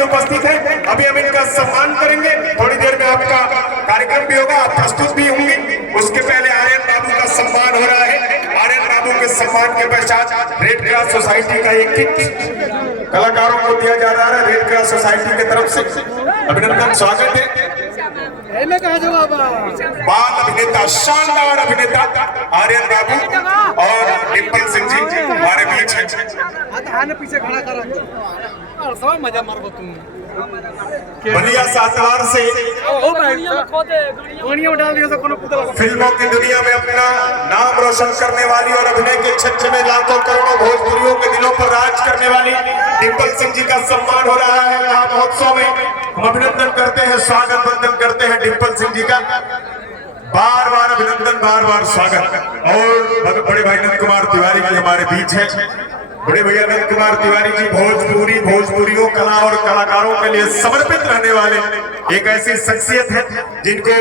जी उपस्थित हैं। अभी हम इनका सम्मान करेंगे, थोड़ी देर में आपका कार्यक्रम भी होगा, आप प्रस्तुत भी होंगे। उसके पहले आर्यन बाबू का सम्मान हो रहा है। आर्यन बाबू के सम्मान के पश्चात रेड क्रॉस सोसाइटी का एक किट कलाकारों को दिया जा रहा है रेड क्रॉस सोसाइटी की तरफ से। अभिनंदन, स्वागत है। बाल अभिनेता, शानदार अभिनेता आर्यन बाबू और डिम्पल सिंह जी हमारे बीच हैं। पीछे खड़ा करा मजा मार तुम बलिया सातवार से फिल्मों की दुनिया में अपना नाम रोशन करने वाली और अभिनय के क्षेत्र में लाखों करोड़ों भोजपुरियों के दिलों पर राज करने वाली डिम्पल सिंह जी का सम्मान हो रहा है यहाँ महोत्सव में। हम अभिनंदन करते हैं, स्वागत वंदन करते हैं डिम्पल सिंह जी का। बार बार अभिनंदन, बार बार स्वागत। और बड़े भाई नंद कुमार तिवारी जी हमारे बीच है। बड़े भैया नंद कुमार तिवारी जी भोजपुरियों कला और कलाकारों के लिए समर्पित रहने वाले एक ऐसी शख्सियत है जिनको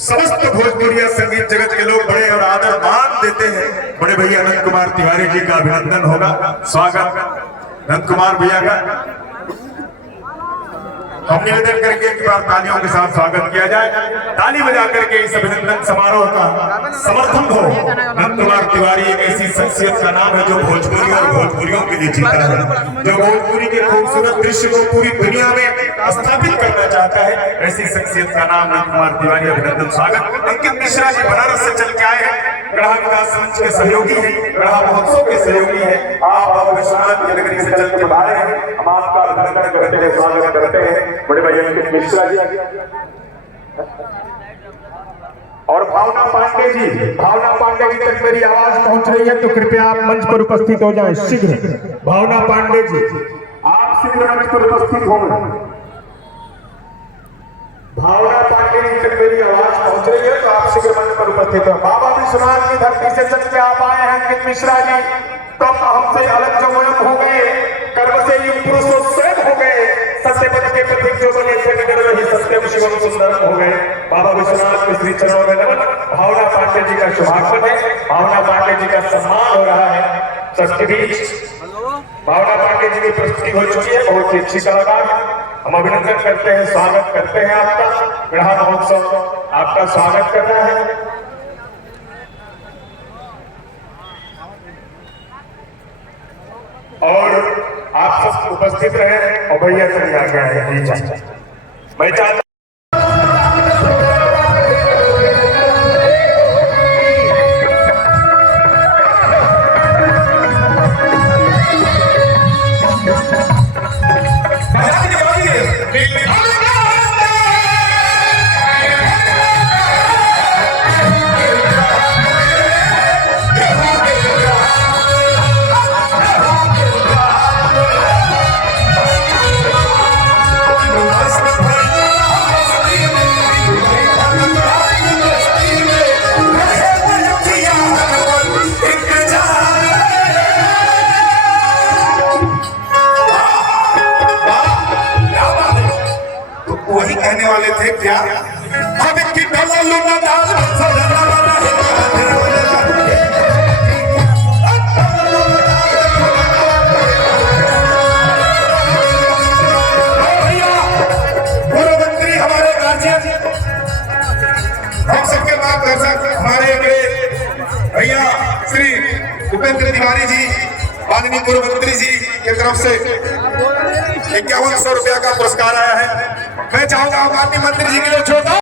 समस्त भोजपुरिया संगीत जगत के लोग बड़े और आदर मान देते हैं। बड़े भैया नंद कुमार तिवारी जी का अभिनंदन होगा, स्वागत नंद कुमार भैया का। हम निवेदन करेंगे कि बार तालियों के साथ स्वागत किया जाए, ताली बजा करके इस अभिनंदन समारोह का समर्थन हो। नंद कुमार तिवारी एक ऐसी शख्सियत का नाम है जो भोजपुरी और भोजपुरियों के लिए जीता है, जो भोजपुरी के खूबसूरत दृश्य को पूरी दुनिया में स्थापित करना चाहता है। ऐसी शख्सियत का नाम नंद कुमार तिवारी, अभिनंदन, स्वागत। अंकित मिश्रा जी बनारस से चल के आए हैं, गढ़ा विकास मंच के सहयोगी है, गढ़ा महोत्सव के सहयोगी है। आप विश्वनाथ की नगरी से चल के बाहर हैं, हम आपका अभिनंदन करते हैं, स्वागत करते हैं। बड़े भैया अंकित मिश्रा जी और भावना पांडे जी तक मेरी आवाज पहुंच रही है तो कृपया आप मंच पर उपस्थित हो जाएं शीघ्र। भावना पांडे जी, आप शीघ्र मंच पर उपस्थित हो। भावना पांडे जी तक मेरी आवाज पहुंच रही है तो आप शीघ्र मंच पर उपस्थित हो। बाबा विश्वनाथ की धरती से चल के आप आए हैं अंकित मिश्रा जी, तो हमसे अलग जो वयम हो गए, कर्म से युग पुरुषों स्वयं हो गए, सत्य पद के प्रतीक जो बने थे निडर वही सत्यम शिवम सुंदर हो गए। बाबा विश्वनाथ के श्री चरणों में नमन। भावना पांडे जी का शुभागमन है, भावना पांडे जी का सम्मान हो रहा है सबके बीच। भावना पांडे जी की प्रस्तुति हो चुकी है, बहुत ही अच्छी कलाकार। हम अभिनंदन करते हैं, स्वागत करते हैं आपका। गढ़ा महोत्सव आपका स्वागत करना है। और आप सब उपस्थित रहे और भैया चले आ गया है। मैं चाहता कहने वाले थे क्या पूर्व मंत्री हमारे गार्जियन, हम सबके मार्गदर्शक हमारे भैया श्री उपेंद्र तिवारी जी, माननीय पूर्व मंत्री जी की तरफ से 5100 रुपया का पुरस्कार आया है। मैं चाहूंगा माननीय मंत्री जी के लिए छोटा